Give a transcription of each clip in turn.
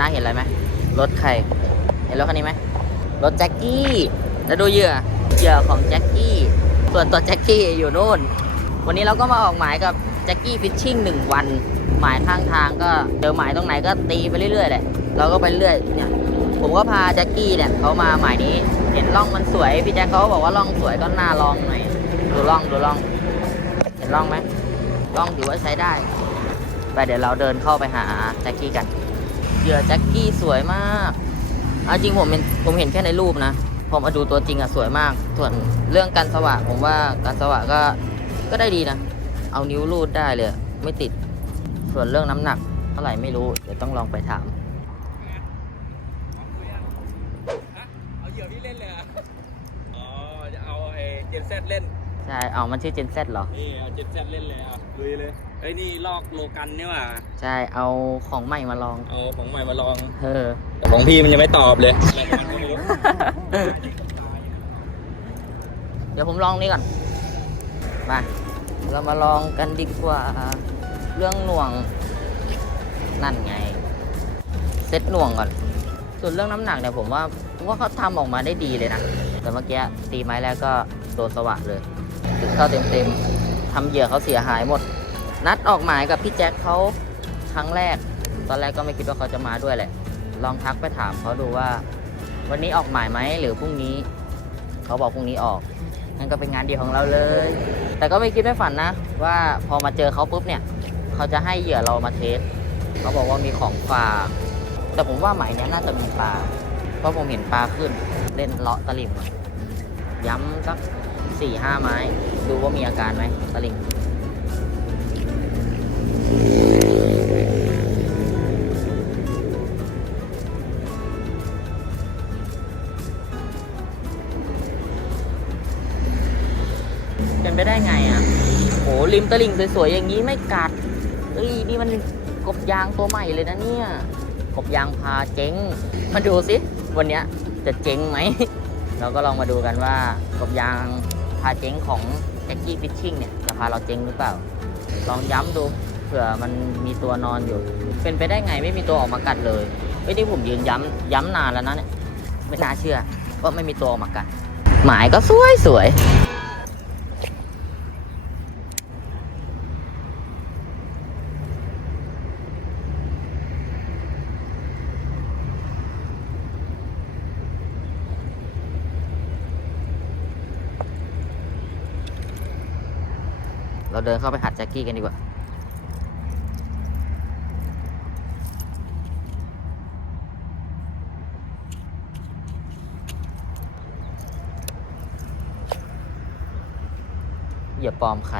นะเห็นอะไรไหมรถใคร เห็นรถคันนี้ไหมรถแจ็คกี้ แล้วดูเหยื่อ เหยื่อของแจ็คกี้ ส่วนตัวแจ็คกี้อยู่นู่น วันนี้เราก็มาออกหมายกับแจ็คกี้ฟิชชิ่งหนึ่งวัน หมายข้างทางก็เจอหมายตรงไหนก็ตีไปเรื่อยๆแหละเราก็ไปเรื่อยเนี่ย ผมก็พาแจ็คกี้เนี่ยเขามาหมายนี้ เห็นร่องมันสวย พี่แจ็คเขาก็บอกว่าร่องสวยก็น่าลองหน่อย ดูร่องดูร่อง เห็นร่องไหมร่องถือว่าใช้ได้ ไปเดี๋ยวเราเดินเข้าไปหาแจ็คกี้กัน เหยื่อแจ็คกี้สวยมากอาจริงผมเห็นผมเห็นแค่ในรูปนะพอมาดูตัวจริงอะสวยมาก ส่วนเรื่องการสว่างผมว่าการสว่างก็ก็ได้ดีนะ เอานิ้วรูดได้เลย ไม่ติด ส่วนเรื่องน้ำหนักเท่าไหร่ไม่รู้ เดี๋ยวต้องลองไปถาม เอาเหยื่อพี่เล่นเลยอ๋อจะเอาไอ้เจนเซตเล่น ใช่เอามันชื่อเจนเซเหรอ นี่เอาเจนเซตเล่นเลยอะลุยเลยเอ้ยนี่ลอกโลกันนี่หว่าใช่ เอาของใหม่มาลอง เอาของใหม่มาลอง เออ แต่ของพี่มันยังไม่ตอบเลยอะไรของมันก็ไม่รู้เดี๋ยวผมลองนี่ก่อน มา เรามาลองกันดีกว่า เรื่องหน่วง นั่นไง เซตหน่วงก่อน ส่วนเรื่องน้ำหนักเนี่ยผมว่าผมว่าเขาทำออกมาได้ดีเลยนะ แต่เมื่อกี้ตีไม้แรกก็โดนสว่างเลย ถึงเข้าเต็มๆทำเหยื่อเขาเสียหายหมด นัดออกหมายกับพี่แจ็คเขาครั้งแรก ตอนแรกก็ไม่คิดว่าเขาจะมาด้วยแหละ ลองทักไปถามเขาดูว่า วันนี้ออกหมายไหมหรือพรุ่งนี้ เขาบอกพรุ่งนี้ออกนั่นก็เป็นงานเดียวของเราเลย แต่ก็ไม่คิดไม่ฝันนะ ว่าพอมาเจอเขาปุ๊บเนี่ย เขาจะให้เหยื่อเรามาเทสเขาบอกว่ามีของฝากแต่ผมว่าหมายนี้น่าจะมีปลา เพราะผมเห็นปลาขึ้น เล่นเลาะตะลิ่มย้ำสัก สี่ห้าไม้ ดูว่ามีอาการไหมตลิ่งเป็นไปได้ไงอะโหริมตลิ่งสวยๆอย่างนี้ไม่กัดเฮ้ยนี่มันกบยางตัวใหม่เลยนะเนี่ย กบยางพาเจ๊ง มาดูสิ วันเนี้ยจะเจ๊งไหม เราก็ลองมาดูกันว่ากบยาง พาเจ๊งของแจ็คกี้ฟิชชิ่งเนี่ยจะพาเราเจ๊งหรือเปล่า ลองย้ำดูเผื่อมันมีตัวนอนอยู่ เป็นไปได้ไงไม่มีตัวออกมากัดเลยเฮ้ยนี่ผมยืนย้ำย้ำนานแล้วนะเนี่ยไม่น่าเชื่อว่าไม่มีตัวออกมากัดหมายก็สวยสวย เราเดินเข้าไปหัดแจ็กกี้กันดีกว่า อย่าปลอมใคร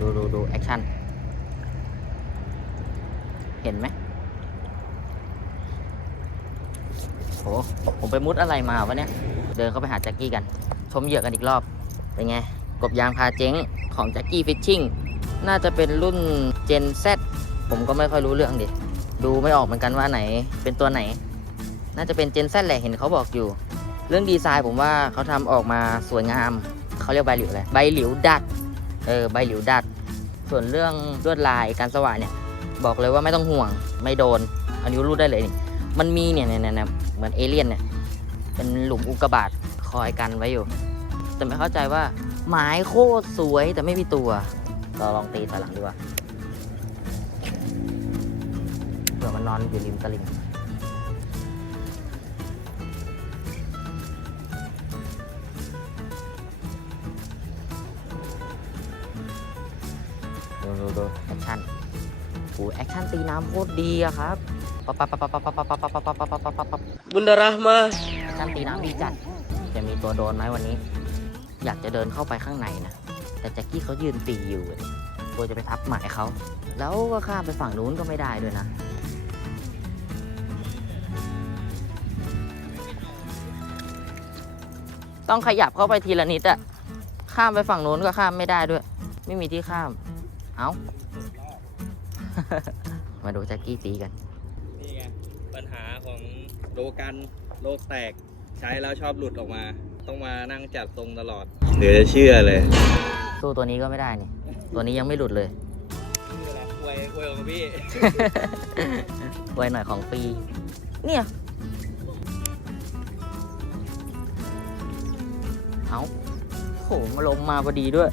ดูดูดูแอคชั่น เห็นไหมโห ผมไปมุดอะไรมาวะเนี่ย เดินเข้าไปหาแจ็คกี้กัน ชมเหยื่อกันอีกรอบ เป็นไง กบยางพาเจ๊งของแจ็คกี้ฟิชชิ่งน่าจะเป็นรุ่น Gen Z ผมก็ไม่ค่อยรู้เรื่องดิ ดูไม่ออกเหมือนกันว่าไหนเป็นตัวไหน น่าจะเป็น Gen Z แหละเห็นเขาบอกอยู่ เรื่องดีไซน์ผมว่าเขาทำออกมาสวยงาม เขาเรียกใบหลิวอะไร ใบหลิวดัด เออ ใบหลิวดัด ส่วนเรื่องลวดลายการสว่างเนี่ย บอกเลยว่าไม่ต้องห่วง ไม่โดนอานิ้วรูดได้เลยนี่ มันมีเนี่ยเนี่ยเนี่ยเหมือนเอเลี่ยนเนี่ย เป็นหลุมอุกกาบาตคอยกันไว้อยู่ แต่ไม่เข้าใจว่าหมายโคตรสวยแต่ไม่มีตัวเราลองตีถอยหลังดีกว่าเผื่อมันนอนอยู่ริมตลิ่งดูดูดูแอคชั่นโอ้แอคชั่นตีน้ำโคตรดีอะครับปั๊บปั๊บปั๊บปั๊บปั๊บปั๊บปั๊บปั๊บปั๊บปั๊บปั๊บปั๊บบุญรหมา ช่างตีน้ำดีจัด จะมีตัวโดนไหมวันนี้ อยากจะเดินเข้าไปข้างในนะ แต่แจ็คกี้เขายืนตีอยู่อะกลัวจะไปทับหมายเขา แล้วก็ข้ามไปฝั่งนู้นก็ไม่ได้ด้วยนะต้องขยับเข้าไปทีละนิดอะข้ามไปฝั่งนู้นก็ข้ามไม่ได้ด้วย ไม่มีที่ข้าม เอามาดูแจ็คกี้ตีกัน นี่ไงตปัญหาของโลกัน โลกแตกใช้แล้วชอบหลุดออกมา ต้องมานั่งจัดทรงตลอด เดี๋ยวจะเชื่อเลยสู้ตัวนี้ก็ไม่ได้นี่ ตัวนี้ยังไม่หลุดเลย นี่แหละควยควยของพี่ ไว้หน่อยของฟรีเนี่ย เอาโหมาลมมาพอดีด้วย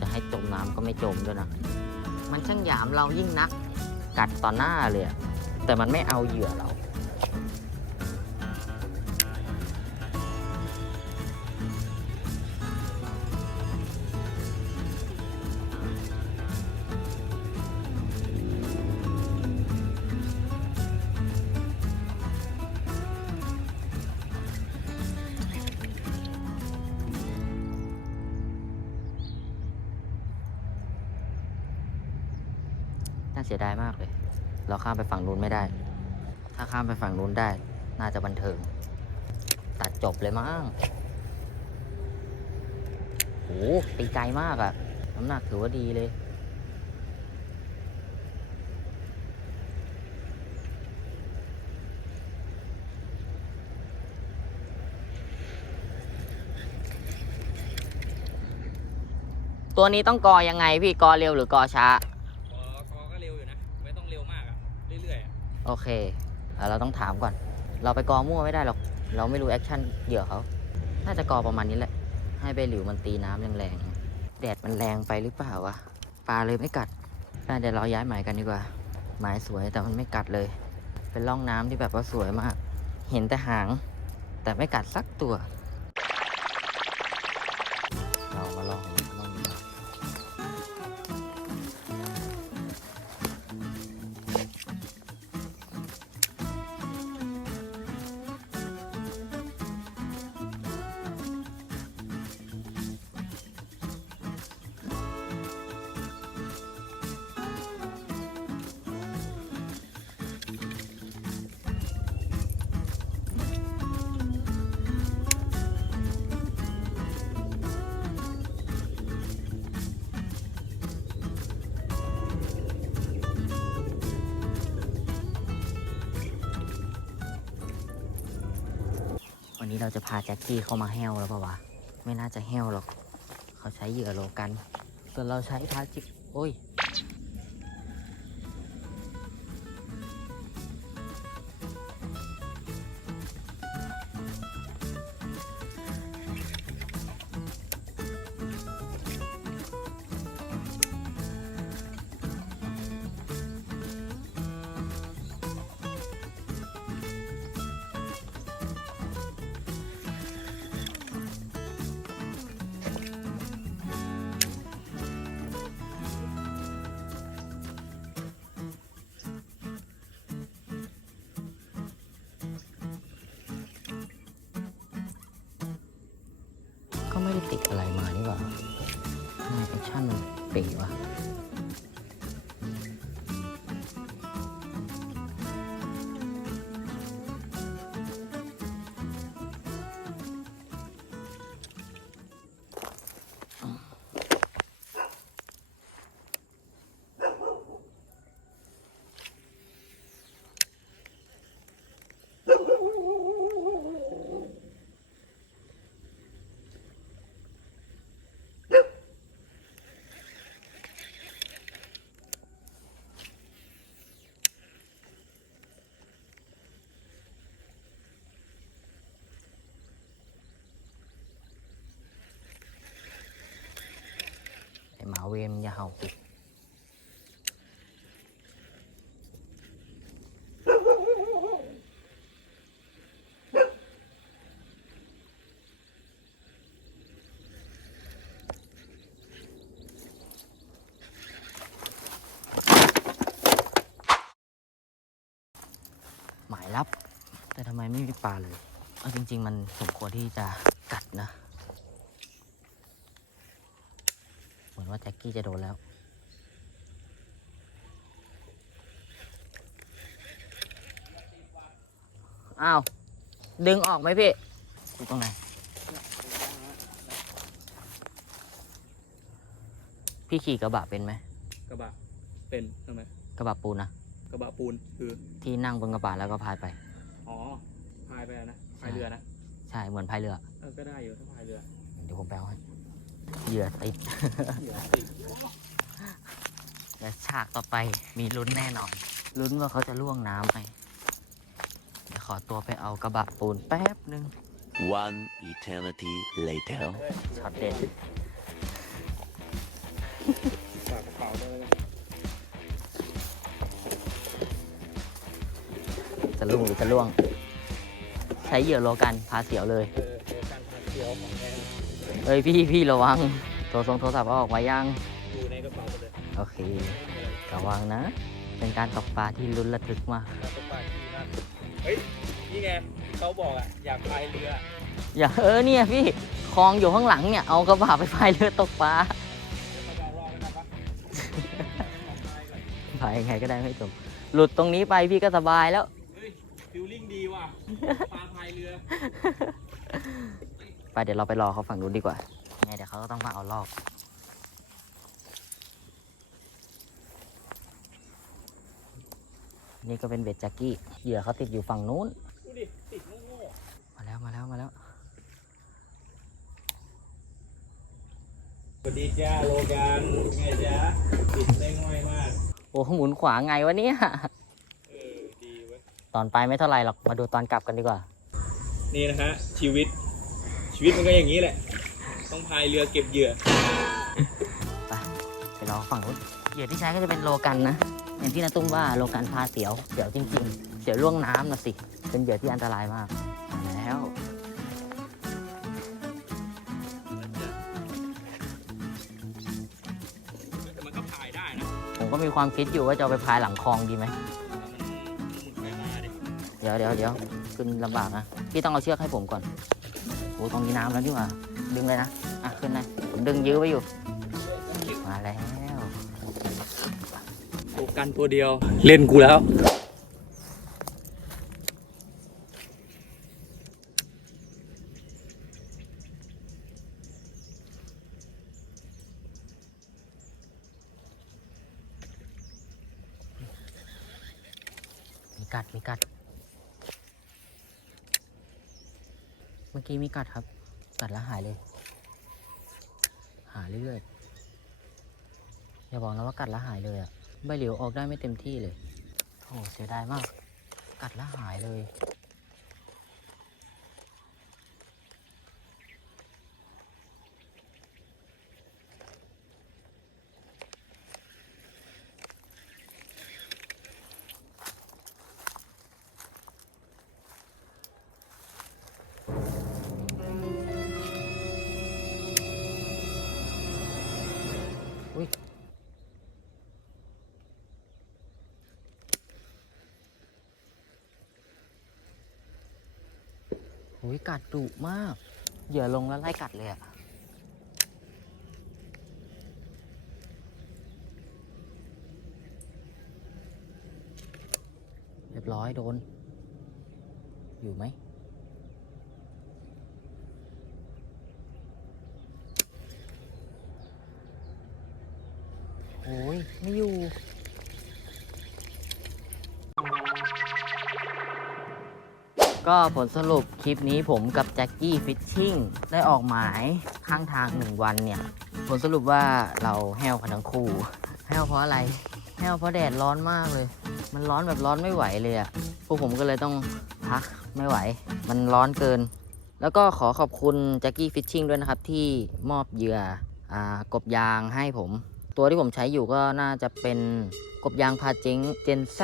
จะให้จมน้ำก็ไม่จมด้วยนะ มันช่างหยามเรายิ่งนัก กัดต่อหน้าเลยแต่มันไม่เอาเหยื่อเราาเสียดายมากเลย เราข้ามไปฝั่งนู้นไม่ได้ ถ้าข้ามไปฝั่งนู้นได้ น่าจะบันเทิง ตัดจบเลยมั้งโอ้ตีไกลมากอะน้ำหนักถือว่าดีเลย ตัวนี้ต้องกอยังไงพี่กอเร็วหรือกอช้า โอเคเอเราต้องถามก่อน เราไปกอมั่วไม่ได้หรอก เราไม่รู้แอคชั่นเหยื่อเขา น่าจะกอประมาณนี้แหละ ให้ใบหลิวมันตีน้ำแรงๆ แดดมันแรงไปหรือเปล่าวะ ปลาเลยไม่กัดน่าเดี๋ยวเราย้ายหมายกันดีกว่า หมายสวยแต่มันไม่กัดเลย เป็นร่องน้ำที่แบบว่าสวยมาก เห็นแต่หาง แต่ไม่กัดสักตัว เราจะพาแจ็คกี้เข้ามาแห้วแล้วปะวะ ไม่น่าจะแห้วหรอก เขาใช้เหยื่อโลกัน ส่วนเราใช้พลาสติก โอ้ย ติดอะไรมานี่หว่าทำไมแอคชั่นมันเป๋วะ หมาวรมันอย่าเห่าปิดหมายลับ แต่ทำไมไม่มีปลาเลย เอาจริง ๆ มันสมควรที่จะกัดนะ ว่าแจ็คกี้จะโดนแล้ว อ้าว ดึงออกไหมพี่ดูตรงไหนพี่ขี่กระบะเป็นไหมกระบะเป็นใช่ไหมกระบะปูนนะกระบะปูนคือที่นั่งบนกระบะแล้วก็พายไป อ๋อพายไปนะพายเรือนะ ใช่เหมือนพายเรือ เออก็ได้อยู่ถ้าพายเรือ เดี๋ยวผมแปลให้ เหยื่อติดเดี๋ยวติดและฉากต่อไปมีลุ้นแน่นอน ลุ้นว่าเขาจะล่วงน้ำไหมเดี๋ยวขอตัวไปเอากระบะปูนแป๊บหนึ่ง One eternity later. ช็อตเด็ดฝากกระเป๋าด้วยนะจะล่วงหรือจะล่วง ใช้เหยื่อโลกันพาเสียวเลย เอ้ยพี่พี่ระวัง โทรศัพท์โทรศัพท์เอาออกมายัง อยู่ในกระเป๋าหมดเลยโอเค ระวังนะ เป็นการตกปลาที่ลุ้นระทึกมากแล้วก็ไปที่นั่นเฮ้ย นี่ไงที่เขาบอกอะ อยากพายเรือ อย่าเออเนี่ยพี่คลองอยู่ข้างหลังเนี่ย เอากระบะไปพายเรือตกปลาเดี๋ยวเขาจะรอกันนะปะขอพายก่อนพายยังไงก็ได้ไม่จมหลุดตรงนี้ไปพี่ก็สบายแล้วเฮ้ยฟิลลิ่งดีว่ะ ปลาพายเรือ ไปเดี๋ยวเราไปรอเขาฝั่งนู้นดีกว่าไงเดี๋ยวเขาก็ต้องมาเอาลอก นี่ก็เป็นเบ็ดแจ็กกี้ เหยื่อเขาติดอยู่ฝั่งนู้น ดูดิ ติดโง่มาแล้วมาแล้วมาแล้วๆสวัสดีจ้าโลกันไงจ๊ะติดได้ง่อยมาก โอ้หมุนขวาไงวะเนี่ย เออ ดีเว้ย ตอนไปไม่เท่าไหร่หรอก มาดูตอนกลับกันดีกว่า นี่นะฮะชีวิต ชีวิตมันก็อย่างนี้แหละ ต้องพายเรือเก็บเหยื่อไปไปรอฝั่งนู้นเหยื่อที่ใช้ก็จะเป็นโลกันนะ อย่างที่นาตุ้มว่าโลกันพาเสียว เสียวจริงๆ เสียวล่วงน้ำนะสิ เป็นเหยื่อที่อันตรายมากมาแล้ว แต่มันก็พายได้นะผมก็มีความคิดอยู่ว่าจะเอาไปพายหลังคลองดีไหม มันหมุนไปมาดิเดี๋ยวเดี๋ยวเดี๋ยวขึ้นลำบากนะ พี่ต้องเอาเชือกให้ผมก่อนโอ้ตรงนี้น้ำแล้วนี่หว่าดึงเลยนะ อะขึ้นนะผมดึงยื้อไว้อยู่ มาแล้วโอ้กันตัวเดียว เล่นกูแล้ว มีกัดมีกัด เมื่อกี้มีกัดครับ กัดแล้วหายเลย หายเรื่อยๆ อย่าบอกนะว่ากัดแล้วหายเลยอะใบเหลียวออกได้ไม่เต็มที่เลย โอ้เสียดายมาก กัดแล้วหายเลยอุ้ย อุ้ยกัดดุมากเหยื่อลงแล้วไล่กัดเลยอะเรียบร้อยโดน อยู่ไหม โอ้ย ไม่อยู่ ก็ผลสรุปคลิปนี้ผมกับแจ็คกี้ฟิชชิ่งได้ออกหมายข้างทางหนึ่งวันเนี่ย ผลสรุปว่าเราแห้วกันทั้งคู่ แห้วเพราะอะไร แห้วเพราะแดดร้อนมากเลย มันร้อนแบบร้อนไม่ไหวเลยอะ่ะพวกผมก็เลยต้องพักไม่ไหว มันร้อนเกิน แล้วก็ขอขอบคุณแจ็คกี้ฟิชชิ่งด้วยนะครับ ที่มอบเหยื่ออกบยางให้ผม ตัวที่ผมใช้อยู่ก็น่าจะเป็นกบยางพาเจ๊งเจน Z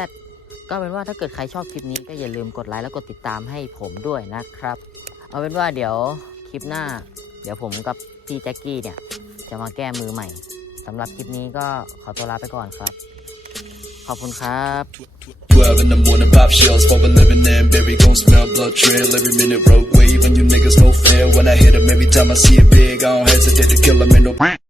ก็เป็นว่าถ้าเกิดใครชอบคลิปนี้ก็อย่าลืมกดไลค์และกดติดตามให้ผมด้วยนะครับ เอาเป็นว่าเดี๋ยวคลิปหน้า เดี๋ยวผมกับพี่แจ็คกี้เนี่ย จะมาแก้มือใหม่สำหรับคลิปนี้ก็ขอตัวลาไปก่อนครับ ขอบคุณครับ 12 in the morning, pop shells for a living and berry gon' smell blood trail every minute road wave and you niggas no fair when I hit 'em every time I see it big I don't hesitate to kill 'em in no